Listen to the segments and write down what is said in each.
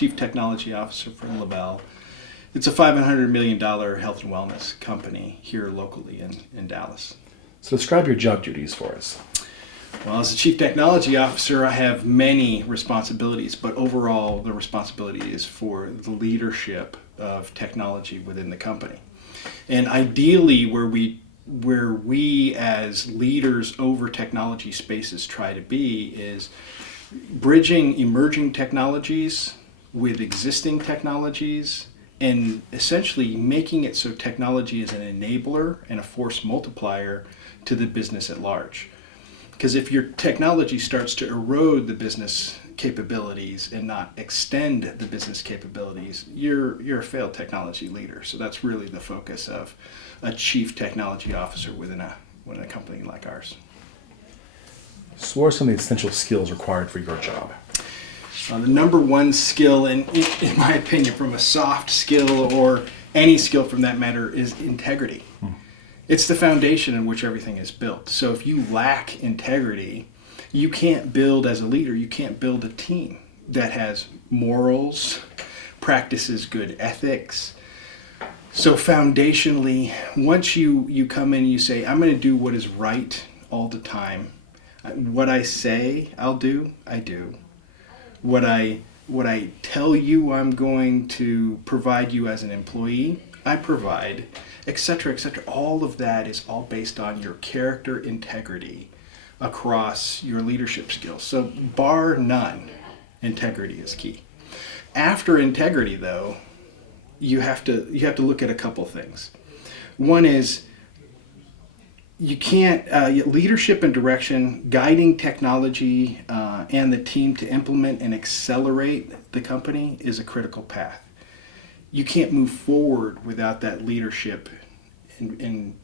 Chief Technology Officer for Le-Vel. It's a $500 million health and wellness company here locally in Dallas. So describe your job duties for us. Well, as a Chief Technology Officer, I have many responsibilities, but overall the responsibility is for the leadership of technology within the company. And ideally, where we as leaders over technology spaces try to be is bridging emerging technologies with existing technologies and essentially making it so technology is an enabler and a force multiplier to the business at large. Because if your technology starts to erode the business capabilities and not extend the business capabilities, you're a failed technology leader. So that's really the focus of a chief technology officer within a company like ours. So what are some of the essential skills required for your job? The number one skill, in my opinion, from a soft skill or any skill from that matter, is integrity. It's the foundation in which everything is built. So if you lack integrity, you can't build, as a leader, you can't build a team that has morals, practices good ethics. So foundationally, once you come in and you say, I'm going to do what is right all the time. What I say I'll do, I do. What I tell you I'm going to provide you as an employee, I provide, etc., etc. All of that is all based on your character integrity across your leadership skills. So bar none, integrity is key. After integrity, though, you have to look at a couple things. One is you can't leadership and direction, guiding technology and the team to implement and accelerate the company is a critical path. You can't move forward without that leadership and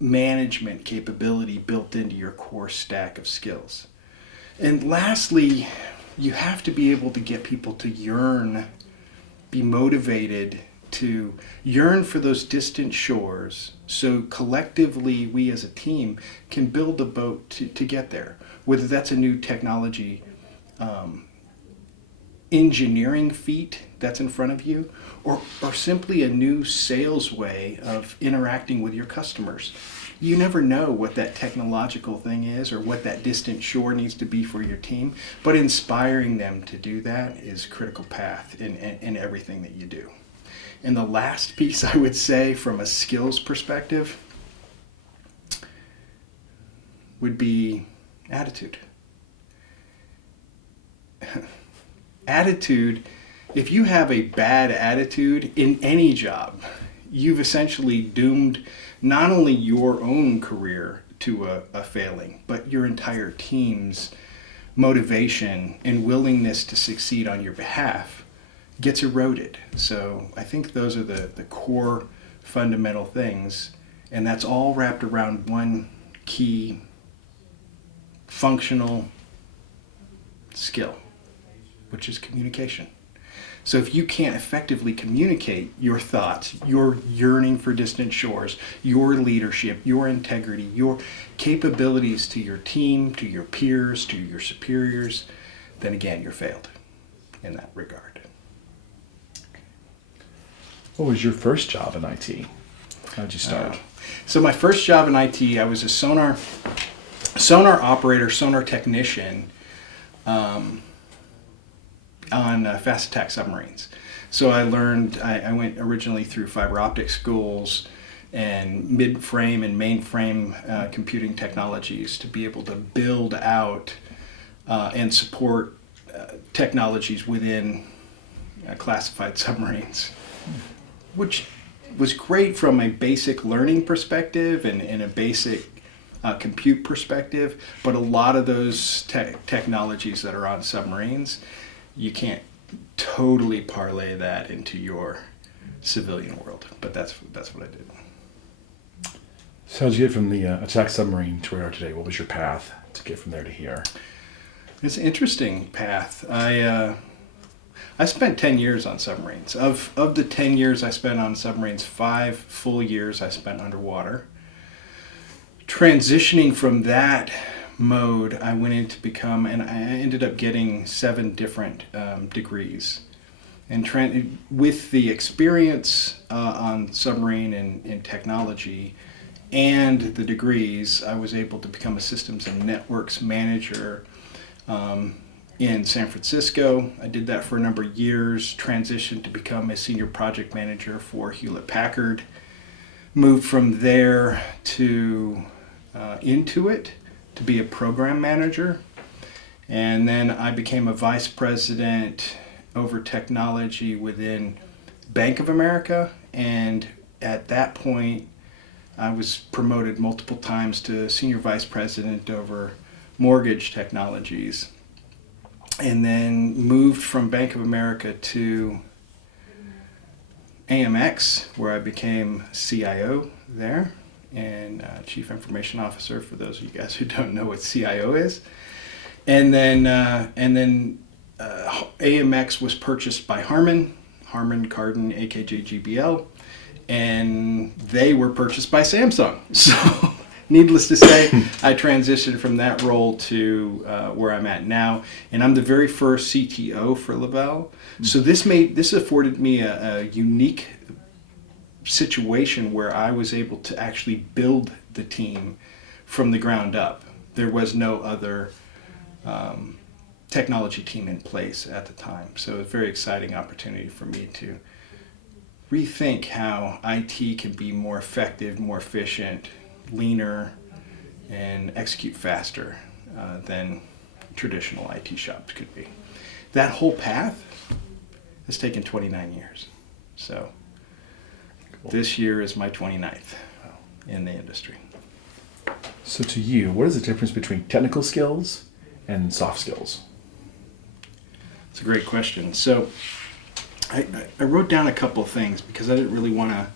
management capability built into your core stack of skills. And lastly, you have to be able to get people to yearn, be motivated to yearn for those distant shores, so collectively we as a team can build a boat to get there, whether that's a new technology engineering feat that's in front of you, or simply a new sales way of interacting with your customers. You never know what that technological thing is or what that distant shore needs to be for your team, but inspiring them to do that is critical path in everything that you do. And the last piece I would say from a skills perspective would be attitude. Attitude, if you have a bad attitude in any job, you've essentially doomed not only your own career to a failing, but your entire team's motivation and willingness to succeed on your behalf gets eroded. So I think those are the core fundamental things, and that's all wrapped around one key functional skill, which is communication. So if you can't effectively communicate your thoughts, your yearning for distant shores, your leadership, your integrity, your capabilities to your team, to your peers, to your superiors, then again, you're failed in that regard. What was your first job in IT? How did you start? So my first job in IT, I was a sonar operator, sonar technician on fast attack submarines. So I went originally through fiber optic schools and mid-frame and mainframe computing technologies to be able to build out and support technologies within classified submarines, which was great from a basic learning perspective and a basic compute perspective, but a lot of those technologies that are on submarines, you can't totally parlay that into your civilian world, but that's what I did. So how did you get from the attack submarine to where you are today? What was your path to get from there to here? It's an interesting path. I spent 10 years on submarines. Of the 10 years I spent on submarines, 5 full years I spent underwater. Transitioning from that mode, I went in to become, and I ended up getting 7 different degrees. And with the experience on submarine and technology and the degrees, I was able to become a systems and networks manager in San Francisco. I did that for a number of years, transitioned to become a senior project manager for Hewlett-Packard, moved from there to Intuit to be a program manager, and then I became a vice president over technology within Bank of America, and at that point I was promoted multiple times to senior vice president over mortgage technologies, and then moved from Bank of America to AMX, where I became CIO there and Chief Information Officer, for those of you guys who don't know what CIO is. And then AMX was purchased by Harman Kardon, AKJ GBL, and they were purchased by Samsung. So needless to say, I transitioned from that role to where I'm at now, and I'm the very first CTO for Le-Vel. So this afforded me a unique situation where I was able to actually build the team from the ground up. There was no other technology team in place at the time, so it was a very exciting opportunity for me to rethink how IT can be more effective, more efficient, leaner, and execute faster than traditional IT shops could be. That whole path has taken 29 years. So this year is my 29th in the industry. So to you, what is the difference between technical skills and soft skills? It's a great question. So I wrote down a couple of things because I didn't really want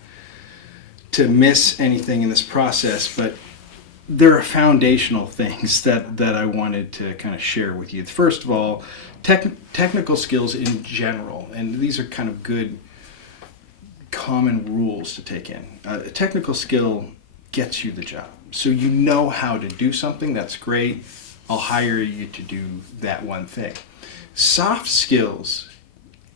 to miss anything in this process, but there are foundational things that I wanted to kind of share with you. First of all, technical skills in general, and these are kind of good common rules to take in. A technical skill gets you the job. So you know how to do something, that's great. I'll hire you to do that one thing. Soft skills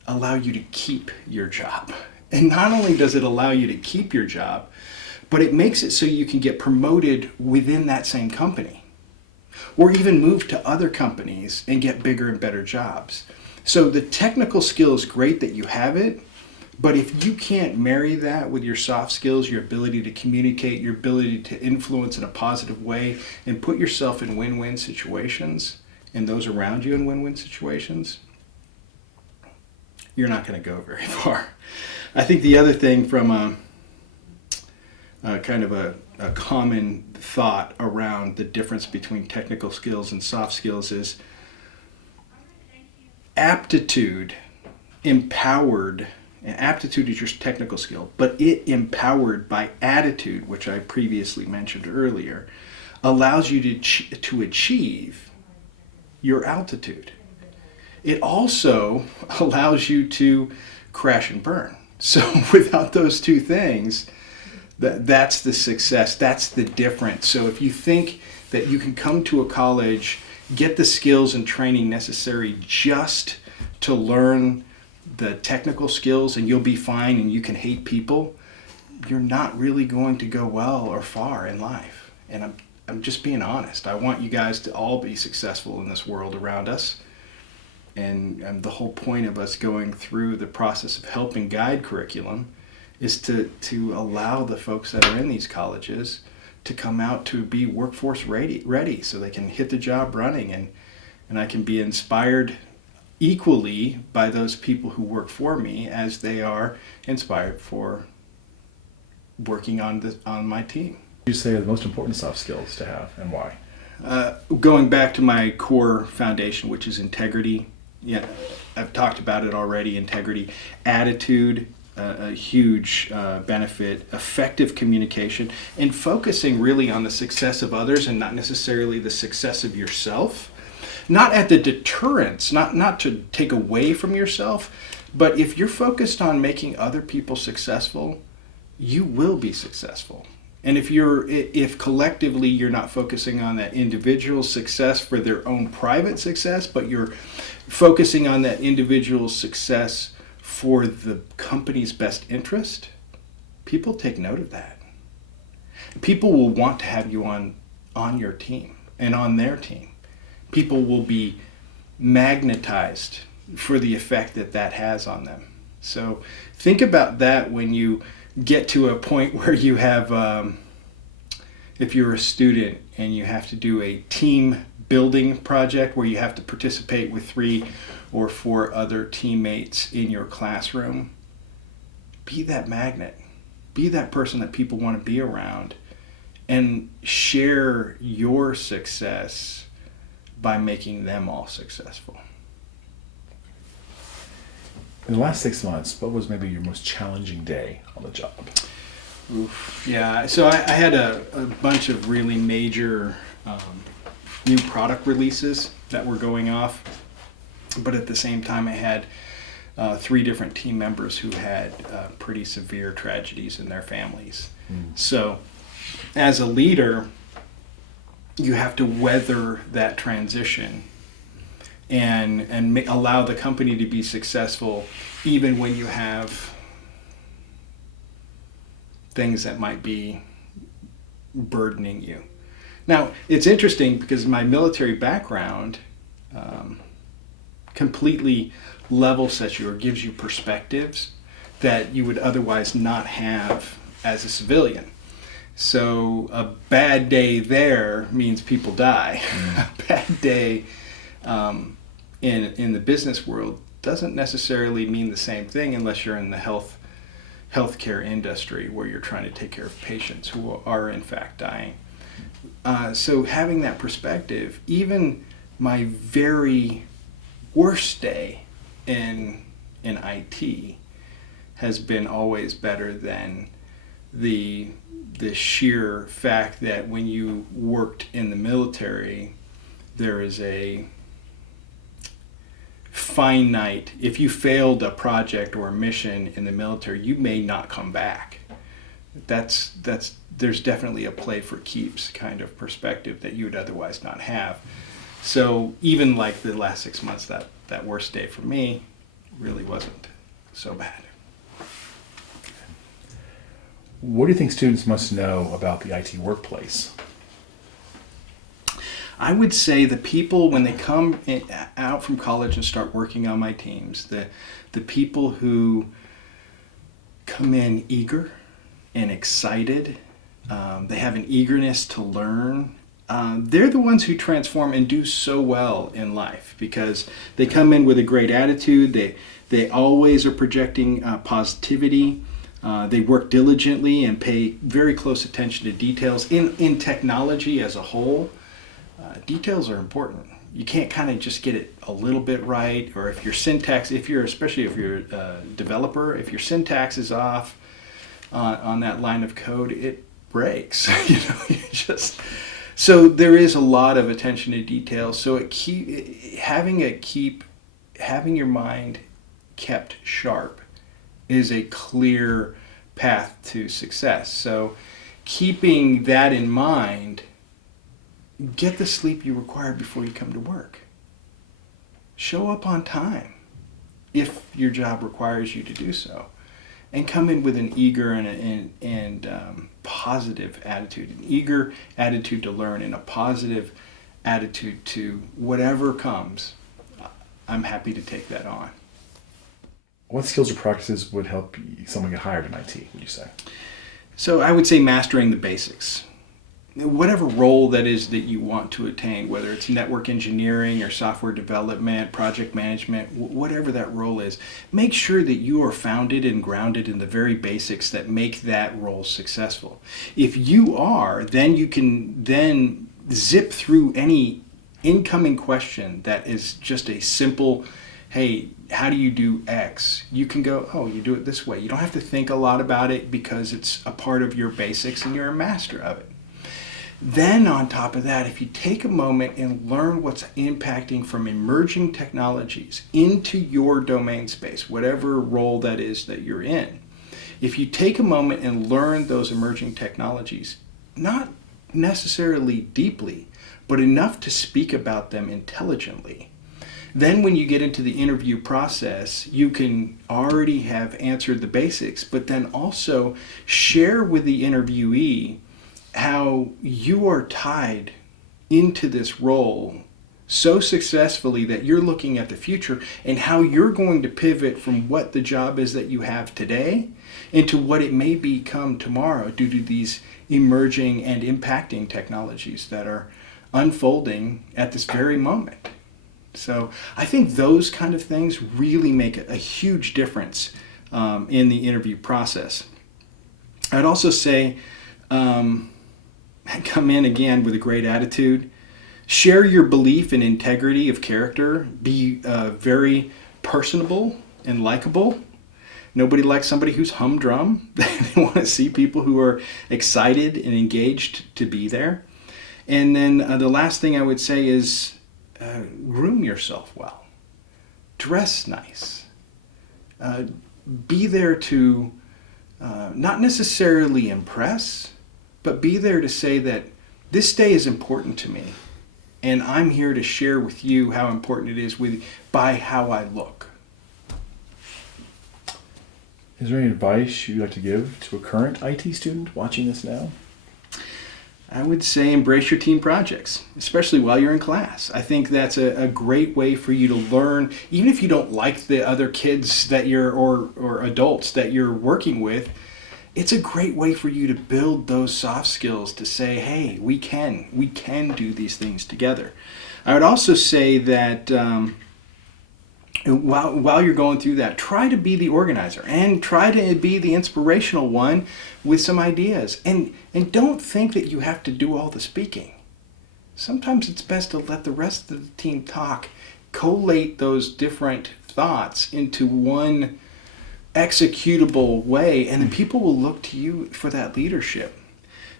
allow you to keep your job. And not only does it allow you to keep your job, but it makes it so you can get promoted within that same company, or even move to other companies and get bigger and better jobs. So the technical skill is great that you have it, but if you can't marry that with your soft skills, your ability to communicate, your ability to influence in a positive way and put yourself in win-win situations and those around you in win-win situations, you're not going to go very far. I think the other thing from a kind of a common thought around the difference between technical skills and soft skills is aptitude empowered. Aptitude is your technical skill, but it empowered by attitude, which I previously mentioned earlier, allows you to achieve your altitude. It also allows you to crash and burn. So without those two things, that's the success, that's the difference. So if you think that you can come to a college, get the skills and training necessary just to learn the technical skills and you'll be fine and you can hate people, you're not really going to go well or far in life. And I'm just being honest. I want you guys to all be successful in this world around us. And the whole point of us going through the process of helping guide curriculum is to allow the folks that are in these colleges to come out to be workforce ready so they can hit the job running, and I can be inspired equally by those people who work for me as they are inspired for working on my team. You say are the most important soft skills to have, and why? Going back to my core foundation, which is integrity. Yeah, I've talked about it already. Integrity, attitude, a huge benefit, effective communication, and focusing really on the success of others and not necessarily the success of yourself. Not at the deterrence, not to take away from yourself, but if you're focused on making other people successful, you will be successful. And if collectively you're not focusing on that individual success for their own private success, but you're focusing on that individual success for the company's best interest, people take note of that. People will want to have you on your team and on their team. People will be magnetized for the effect that has on them. So think about that when you get to a point where you have, if you're a student and you have to do a team building project where you have to participate with 3 or 4 other teammates in your classroom, be that magnet. Be that person that people want to be around, and share your success by making them all successful. In the last 6 months, what was maybe your most challenging day on the job? Oof, yeah, so I had a bunch of really major new product releases that were going off, but at the same time I had 3 different team members who had pretty severe tragedies in their families. So as a leader, you have to weather that transition and allow the company to be successful even when you have things that might be burdening you. Now, it's interesting because my military background completely level sets you or gives you perspectives that you would otherwise not have as a civilian. So a bad day there means people die. A bad day in the business world doesn't necessarily mean the same thing unless you're in the healthcare industry where you're trying to take care of patients who are in fact dying. So having that perspective, even my very worst day in IT has been always better than the sheer fact that when you worked in the military, there is a finite, if you failed a project or a mission in the military, you may not come back. There's definitely a play for keeps kind of perspective that you would otherwise not have. So even like the last 6 months, that worst day for me really wasn't so bad. What do you think students must know about the IT workplace? I would say the people, when they come out from college and start working on my teams, the people who come in eager and excited, they have an eagerness to learn, they're the ones who transform and do so well in life because they come in with a great attitude. They always are projecting positivity. They work diligently and pay very close attention to details. In technology as a whole, details are important. You can't kind of just get it a little bit right, or if your syntax, especially if you're a developer, if your syntax is off on that line of code, it breaks. So there is a lot of attention to detail. So having your mind kept sharp is a clear path to success. So keeping that in mind, get the sleep you require before you come to work. Show up on time if your job requires you to do so. And come in with an eager and positive attitude, an eager attitude to learn and a positive attitude to whatever comes. I'm happy to take that on. What skills or practices would help someone get hired in IT, would you say? So I would say mastering the basics. Whatever role that is that you want to attain, whether it's network engineering or software development, project management, whatever that role is, make sure that you are founded and grounded in the very basics that make that role successful. If you are, then you can then zip through any incoming question that is just a simple, hey, how do you do X? You can go, oh, you do it this way. You don't have to think a lot about it because it's a part of your basics and you're a master of it. Then on top of that, if you take a moment and learn what's impacting from emerging technologies into your domain space, whatever role that is that you're in, if you take a moment and learn those emerging technologies, not necessarily deeply, but enough to speak about them intelligently, then when you get into the interview process, you can already have answered the basics, but then also share with the interviewee how you are tied into this role so successfully that you're looking at the future and how you're going to pivot from what the job is that you have today into what it may become tomorrow due to these emerging and impacting technologies that are unfolding at this very moment. So I think those kind of things really make a huge difference in the interview process. I'd also say come in again with a great attitude. Share your belief in integrity of character. Be very personable and likable. Nobody likes somebody who's humdrum. They want to see people who are excited and engaged to be there. And then the last thing I would say is groom yourself well. Dress nice. Be there to not necessarily impress, but be there to say that this day is important to me. And I'm here to share with you how important it is by how I look. Is there any advice you'd like to give to a current IT student watching this now? I would say embrace your team projects, especially while you're in class. I think that's a great way for you to learn, even if you don't like the other kids that you're or adults that you're working with. It's a great way for you to build those soft skills to say, hey, we can do these things together. I would also say that while you're going through that, try to be the organizer and try to be the inspirational one with some ideas. And don't think that you have to do all the speaking. Sometimes it's best to let the rest of the team talk, collate those different thoughts into one executable way, and then people will look to you for that leadership.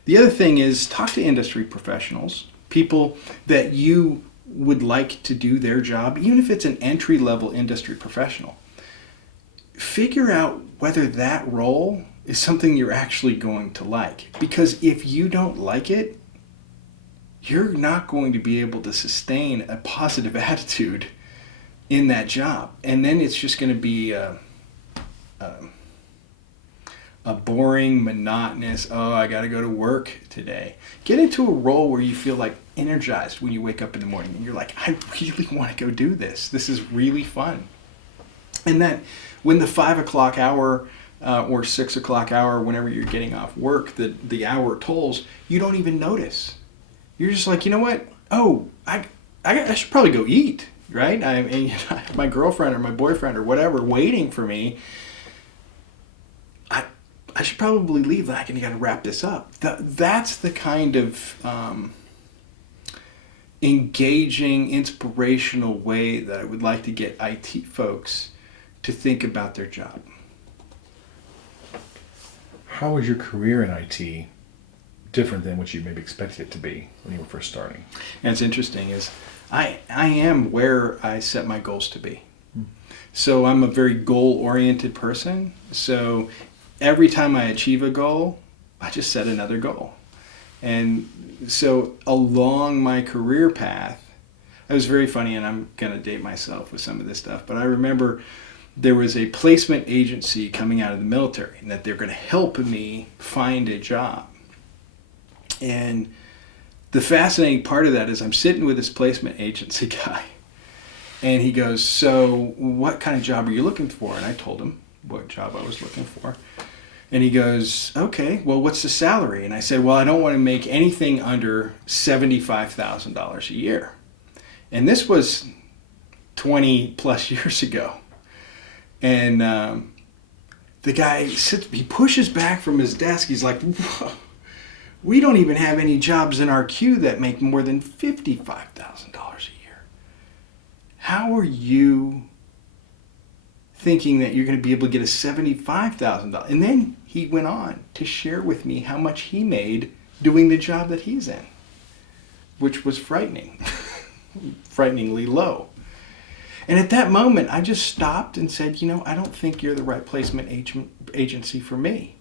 The other thing is talk to industry professionals, people that you would like to do their job, even if it's an entry-level industry professional. Figure out whether that role is something you're actually going to like. Because if you don't like it, you're not going to be able to sustain a positive attitude in that job. And then it's just going to be a boring, monotonous, I got to go to work today. Get into a role where you feel like energized when you wake up in the morning and you're like, I really want to go do this. This is really fun. And that when the 5 o'clock hour or 6 o'clock hour, whenever you're getting off work, the hour tolls, you don't even notice. You're just like, you know what? I should probably go eat, right? I have my girlfriend or my boyfriend or whatever waiting for me. I should probably leave. I got to wrap this up. That's the kind of engaging, inspirational way that I would like to get IT folks to think about their job. How was your career in IT different than what you maybe expected it to be when you were first starting? And it's interesting is I am where I set my goals to be. So I'm a very goal-oriented person. So every time I achieve a goal, I just set another goal. And so along my career path, it was very funny, and I'm going to date myself with some of this stuff, but I remember there was a placement agency coming out of the military and that they're going to help me find a job. And the fascinating part of that is I'm sitting with this placement agency guy, and he goes, so what kind of job are you looking for? And I told him what job I was looking for. And he goes, okay, well, what's the salary? And I said, well, I don't want to make anything under $75,000 a year. And this was 20 plus years ago. And the guy he pushes back from his desk. He's like, whoa, we don't even have any jobs in our queue that make more than $55,000 a year. How are you thinking that you're going to be able to get a $75,000? And then he went on to share with me how much he made doing the job that he's in, which was frightening, frighteningly low. And at that moment, I just stopped and said, I don't think you're the right placement agency for me.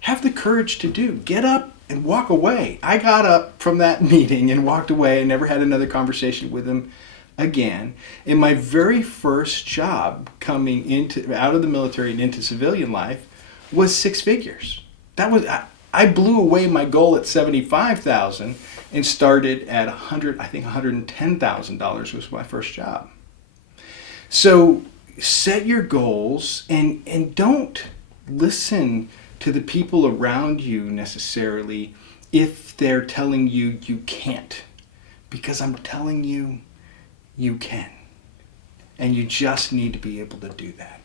Have the courage to do. Get up and walk away. I got up from that meeting and walked away and never had another conversation with him again. And my very first job coming out of the military and into civilian life was 6 figures. I blew away my goal at $75,000 and started at $110,000 was my first job. So set your goals and don't listen to the people around you necessarily if they're telling you you can't. Because I'm telling you, you can. And you just need to be able to do that.